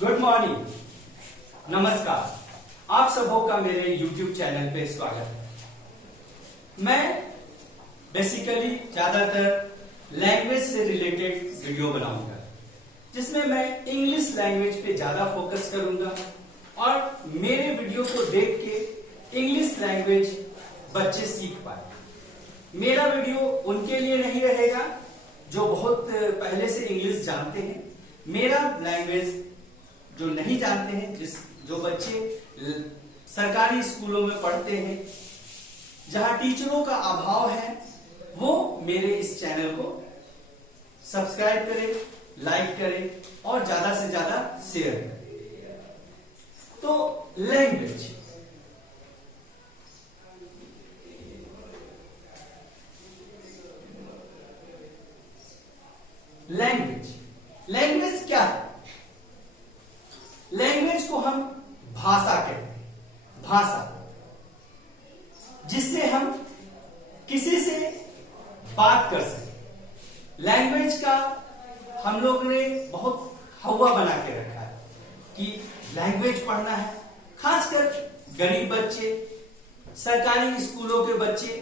Good morning, नमस्कार। आप सबों का मेरे YouTube चैनल पे स्वागत है। मैं बेसिकली ज्यादातर लैंग्वेज से रिलेटेड वीडियो बनाऊंगा, जिसमें मैं इंग्लिश लैंग्वेज पे ज्यादा फोकस करूंगा और मेरे वीडियो को देख के इंग्लिश लैंग्वेज बच्चे सीख पाए। मेरा वीडियो उनके लिए नहीं रहेगा जो बहुत पहले से इंग्लिश जानते हैं। मेरा लैंग्वेज जो नहीं जानते हैं, जो बच्चे सरकारी स्कूलों में पढ़ते हैं, जहां टीचरों का अभाव है, वो मेरे इस चैनल को सब्सक्राइब करें, लाइक करें और ज्यादा से ज्यादा शेयर करें। तो लैंग्वेज, लैंग्वेज क्या है? लैंग्वेज को हम भाषा कहते हैं। भाषा जिससे हम किसी से बात कर सके। लैंग्वेज का हम लोग ने बहुत हवा बना के रखा है कि लैंग्वेज पढ़ना है। खासकर गरीब बच्चे, सरकारी स्कूलों के बच्चे,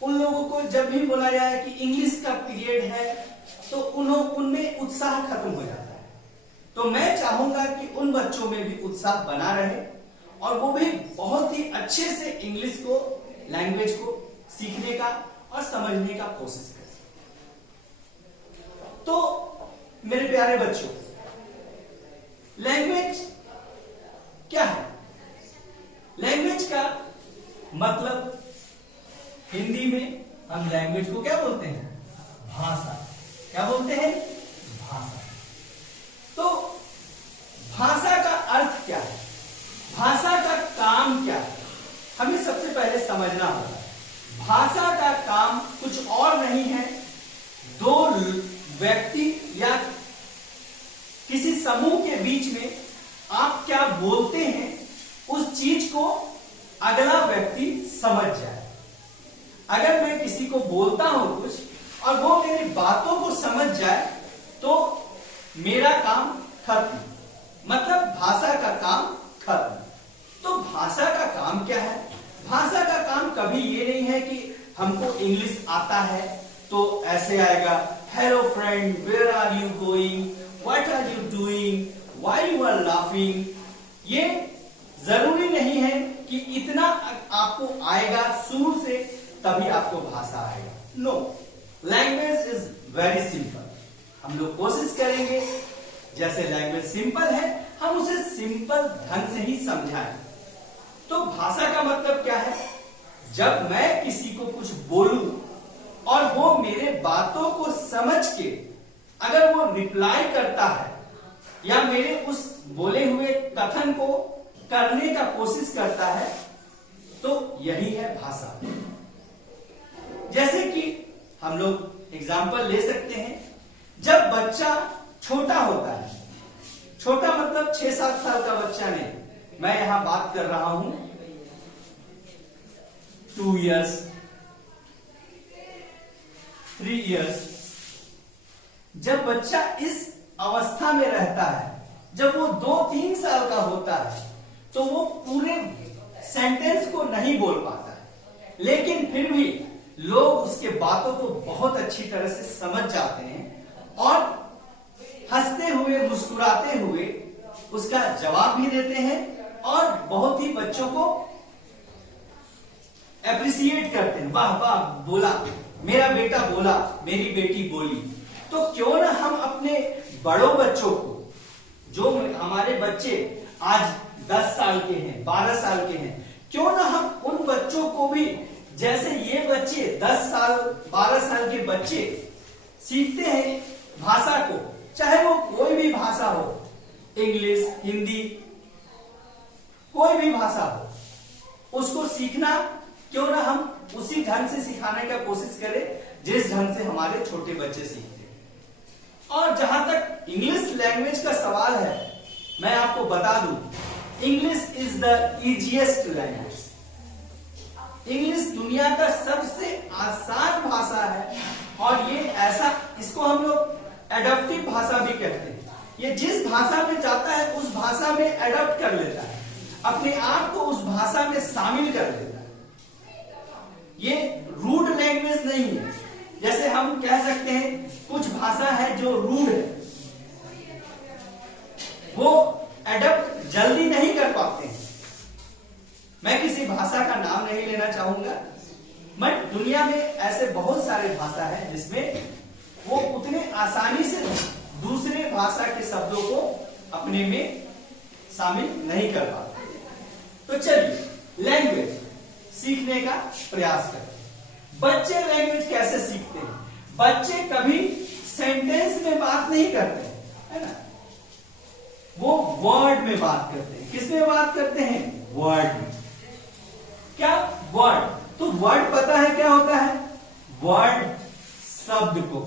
उन लोगों को जब भी बोला जाए कि इंग्लिश का पीरियड है तो उनमें उत्साह खत्म हो जाता है। तो मैं चाहूंगा कि उन बच्चों में भी उत्साह बना रहे और वो भी बहुत ही अच्छे से इंग्लिश को, लैंग्वेज को सीखने का और समझने का कोशिश करें। तो मेरे प्यारे बच्चों, लैंग्वेज क्या है? लैंग्वेज का मतलब हिंदी में हम लैंग्वेज को क्या बोलते हैं? भाषा। क्या बोलते हैं? भाषा। तो भाषा का अर्थ क्या है? भाषा का काम क्या है? हमें सबसे पहले समझना होगा। भाषा का काम कुछ और नहीं है, दो व्यक्ति या किसी समूह के बीच में आप क्या बोलते हैं उस चीज को अगला व्यक्ति समझ जाए। अगर मैं किसी को बोलता हूं कुछ और वो मेरी बातों को समझ जाए तो मेरा काम खत्म, मतलब भाषा का काम खत्म। तो भाषा का काम क्या है? भाषा का काम कभी ये नहीं है कि हमको इंग्लिश आता है तो ऐसे आएगा, hello friend, where are you going, what are you doing, why you are laughing. ये जरूरी नहीं है कि इतना आपको आएगा शुरू से तभी आपको भाषा आएगा। No, language is very simple. हम लोग कोशिश करेंगे जैसे लैंग्वेज सिंपल है हम उसे सिंपल ढंग से ही समझाएं। तो भाषा का मतलब क्या है? जब मैं किसी को कुछ बोलूं और वो मेरे बातों को समझ के अगर वो रिप्लाई करता है या मेरे उस बोले हुए कथन को करने का कोशिश करता है, तो यही है भाषा। जैसे कि हम लोग एग्जाम्पल ले सकते हैं, जब बच्चा छोटा होता है, छोटा मतलब 6-7 साल का बच्चा नहीं, मैं यहां बात कर रहा हूं 2 years, 3 years। जब बच्चा इस अवस्था में रहता है, जब वो 2-3 साल का होता है, तो वो पूरे सेंटेंस को नहीं बोल पाता है, लेकिन फिर भी लोग उसके बातों को बहुत अच्छी तरह से समझ जाते हैं और हंसते हुए, मुस्कुराते हुए उसका जवाब भी देते हैं और बहुत ही बच्चों को एप्रिसिएट करते हैं। वाह वाह, बोला मेरा बेटा, बोला मेरी बेटी बोली। तो क्यों ना हम अपने बड़ों बच्चों को, जो हमारे बच्चे आज 10 साल के हैं, 12 साल के हैं, क्यों ना हम उन बच्चों को भी, जैसे ये बच्चे 10 साल 12 साल के बच्चे सीखते हैं भाषा को, चाहे वो कोई भी भाषा हो, इंग्लिश, हिंदी, कोई भी भाषा हो, उसको सीखना क्यों ना हम उसी ढंग से सिखाने का कोशिश करें जिस ढंग से हमारे छोटे बच्चे सीखते हैं। और जहां तक इंग्लिश लैंग्वेज का सवाल है, मैं आपको बता दूं, English is the easiest language. English दुनिया का सबसे आसान भाषा है और ये ऐसा, इसको हम लोग एडॉप्टिव भाषा भी कहते हैं। ये जिस भाषा में जाता है उस भाषा में एडॉप्ट कर लेता है, अपने आप को उस भाषा में शामिल कर लेता है। ये रूड लैंग्वेज नहीं है। जैसे हम कह सकते हैं कुछ भाषा है जो रूड है, वो एडॉप्ट जल्दी नहीं कर पाते हैं। मैं किसी भाषा का नाम नहीं लेना चाहूंगा, बट दुनिया में ऐसे बहुत सारे भाषा है जिसमें वो उतने आसानी से दूसरे भाषा के शब्दों को अपने में शामिल नहीं कर पाते। तो चलिए लैंग्वेज सीखने का प्रयास करें। बच्चे लैंग्वेज कैसे सीखते हैं? बच्चे कभी सेंटेंस में बात नहीं करते, है ना, वो वर्ड में बात करते हैं। किस में बात करते हैं? वर्ड में। क्या? वर्ड। तो वर्ड पता है क्या होता है? वर्ड शब्द को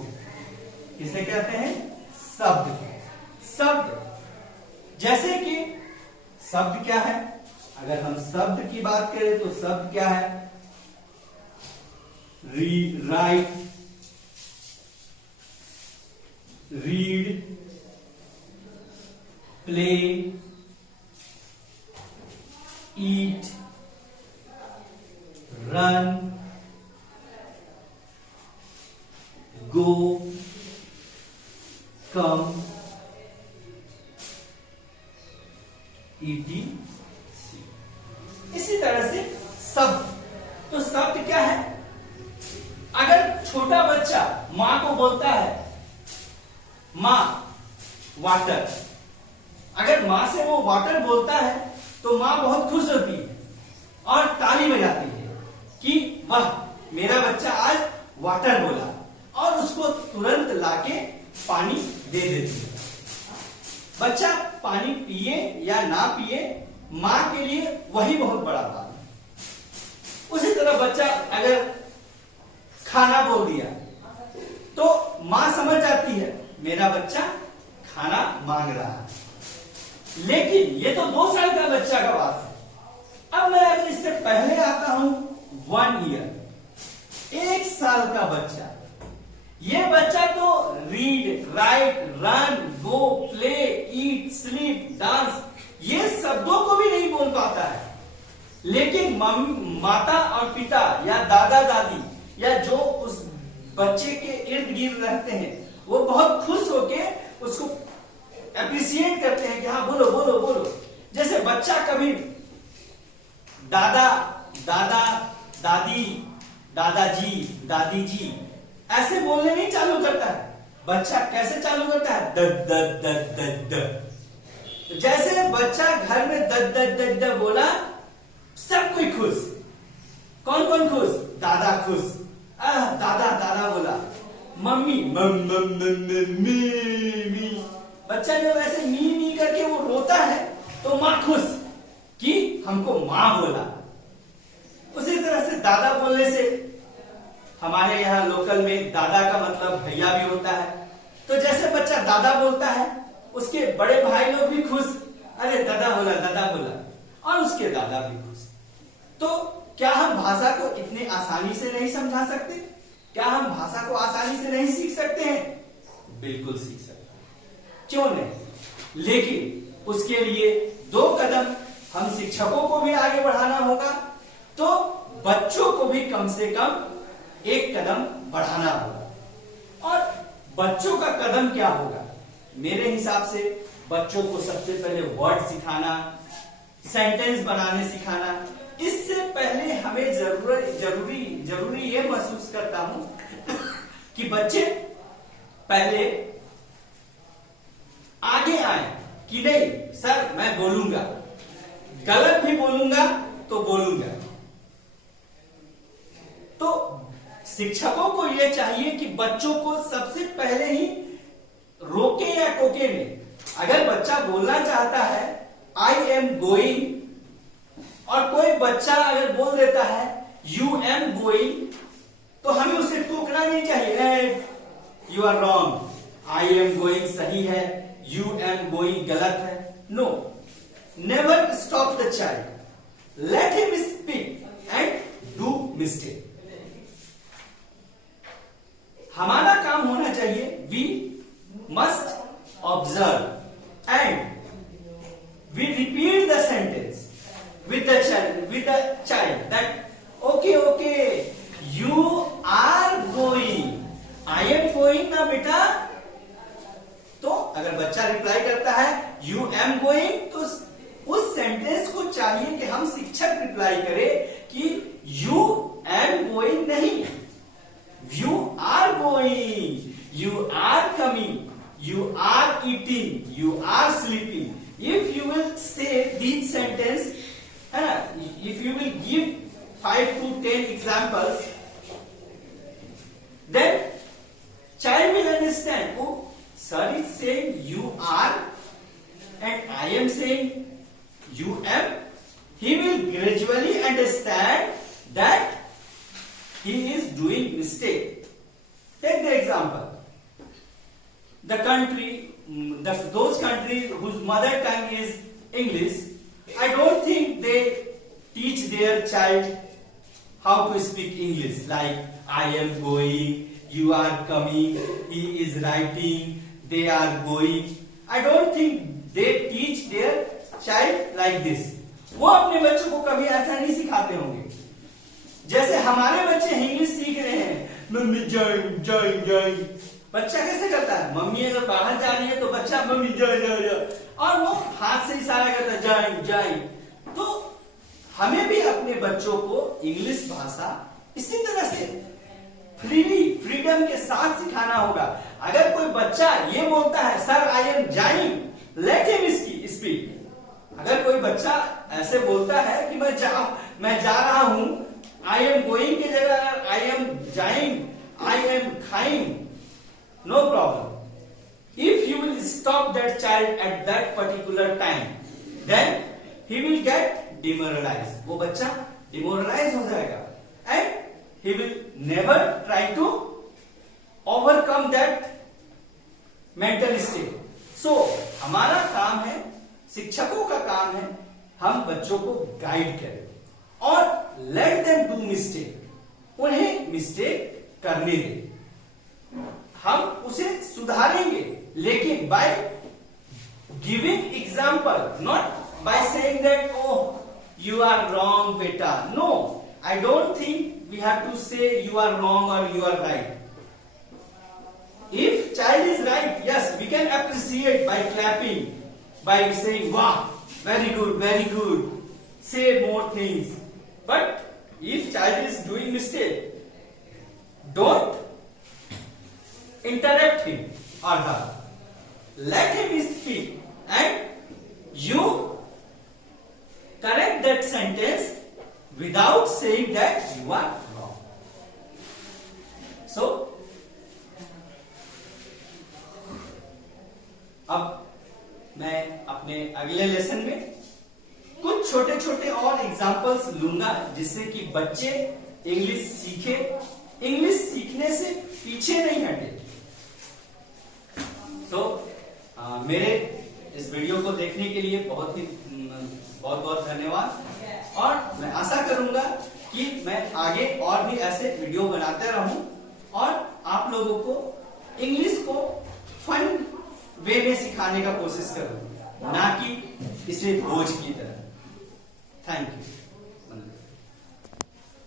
किसे कहते हैं? शब्द। शब्द जैसे कि शब्द क्या है? अगर हम शब्द की बात करें तो शब्द क्या है? राइट, रीड, प्ले, ईट, रन, गो, कम, ईटी। इसी तरह से शब्द। तो शब्द क्या है? अगर छोटा बच्चा मां को बोलता है मां वाटर, अगर मां से वो वाटर बोलता है तो मां बहुत खुश होती है और ताली बजाती है कि वाह मेरा बच्चा आज वाटर बोला, और उसको तुरंत लाके पानी दे देती है। बच्चा पानी पिए या ना पिए, मां के लिए वही बहुत बड़ा बात है। उसी तरह बच्चा अगर खाना बोल दिया तो मां समझ जाती है मेरा बच्चा खाना मांग रहा है। लेकिन ये तो 2 साल का बच्चा का बात है। अब मैं अगर इससे पहले आता हूं 1 ईयर, 1 साल का बच्चा, ये बच्चा तो रीड, राइट, रन, गो, प्ले, ईट, स्लीप, डांस, ये शब्दों को भी नहीं बोल पाता है। लेकिन माता और पिता या दादा दादी या जो उस बच्चे के इर्द गिर्द रहते हैं वो बहुत खुश होके उसको अप्रिशिएट करते हैं कि हाँ बोलो बोलो बोलो। जैसे बच्चा कभी दादा, दादा, दादी, दादाजी, दादी जी ऐसे बोलने नहीं चालू करता है। बच्चा कैसे चालू करता है? The the the the the. जैसे बच्चा घर में द द द द बोला, सब कोई खुश। कौन कौन खुश? दादा खुश, दादा दादा बोला, मम्मी मी। बच्चा जब ऐसे मी करके वो रोता है तो मां खुश कि हमको मां बोला। उसी तरह से दादा बोलने से हमारे यहाँ लोकल में दादा का मतलब भैया भी होता है। तो जैसे बच्चा दादा बोलता है उसके बड़े भाई लोग भी खुश, अरे दादा बोला, और उसके दादा भी खुश। तो क्या हम भाषा को इतने आसानी से नहीं समझा सकते? क्या हम भाषा को आसानी से नहीं सीख सकते हैं? बिल्कुल सीख सकते हैं, क्यों नहीं। लेकिन उसके लिए 2 कदम हम शिक्षकों को भी आगे बढ़ाना होगा, तो बच्चों को भी कम से कम 1 कदम बढ़ाना होगा। और बच्चों का कदम क्या होगा? मेरे हिसाब से बच्चों को सबसे पहले वर्ड सिखाना, सेंटेंस बनाने सिखाना। इससे पहले हमें जरूरी ये महसूस करता हूं कि बच्चे पहले आगे आए कि नहीं सर मैं बोलूंगा, गलत भी बोलूंगा तो बोलूंगा। तो शिक्षकों को यह चाहिए कि बच्चों को सबसे पहले ही रोके या टोके नहीं। अगर बच्चा बोलना चाहता है आई एम गोइंग, और कोई बच्चा अगर बोल देता है यू एम गोइंग, तो हमें उसे टोकना नहीं चाहिए। You are wrong, I am going सही है, यू एम गोइंग गलत है। No, never stop the child, let him speak and do mistake. हमारा काम होना चाहिए we must observe, and we repeat the sentence with the child that okay, you are going, I am going ना बेटा। तो अगर बच्चा रिप्लाई करता है यू एम गोइंग, तो उस सेंटेंस को चाहिए कि हम शिक्षक रिप्लाई करें कि यू एम गोइंग नहीं, you are going, you are coming, you are eating, you are sleeping. If you will say these sentence, if you will give 5 to 10 examples, then child will understand, oh, sir is saying you are and I am saying you am. He will gradually understand that he is doing mistake. Take the example. Those countries whose mother tongue is English, I don't think they teach their child how to speak English, like I am going, you are coming, he is writing, they are going. I don't think they teach their child like this. वो अपने बच्चों को कभी ऐसा नहीं सिखाते होंगे जैसे हमारे बच्चे इंग्लिश सीख रहे हैं। मम्मी जाइंग जाइंग जाइंग, बच्चा कैसे करता है? मम्मी अगर बाहर जा रही है तो बच्चा मम्मी जाए जाए जाए, और वो हाथ से इशारा करता है जाए जाए। तो हमें भी अपने बच्चों को इंग्लिश भाषा इसी तरह से फ्रीडम के साथ सिखाना होगा। अगर कोई बच्चा ये बोलता है sir I am जाइंग, late him speak. अगर कोई बच्चा ऐसे बोलता है कि मैं जा रहा हूं, आई एम गोइंग की जगह आई एम जाइंग, आई एम खाइंग, no problem. If you will stop that child at that particular time, then he will get demoralized. वो बच्चा demoralized हो जाएगा and he will never try to overcome that mental state. So हमारा काम है, शिक्षकों का काम है, हम बच्चों को गाइड करें और let them do mistake. उन्हें मिस्टेक करने दें, हम उसे सुधारेंगे, लेकिन by giving example, not by saying that oh you are wrong बेटा। No, I don't think we have to say you are wrong और you are right. If child is right, yes we can appreciate by clapping, by saying वाह very good, say more things. But if child is doing mistake, don't interrupt him or her. Let him speak and you correct that sentence without saying that you are wrong. So, अब मैं अपने अगले lesson में कुछ छोटे छोटे और examples लूंगा जिससे कि बच्चे इंग्लिश सीखे, इंग्लिश सीखने से पीछे नहीं हटे। मेरे इस वीडियो को देखने के लिए बहुत बहुत धन्यवाद, और मैं आशा करूंगा कि मैं आगे और भी ऐसे वीडियो बनाते रहूं और आप लोगों को इंग्लिश को फन वे में सिखाने का कोशिश करूं, ना कि इसे बोझ की तरह। Thank you.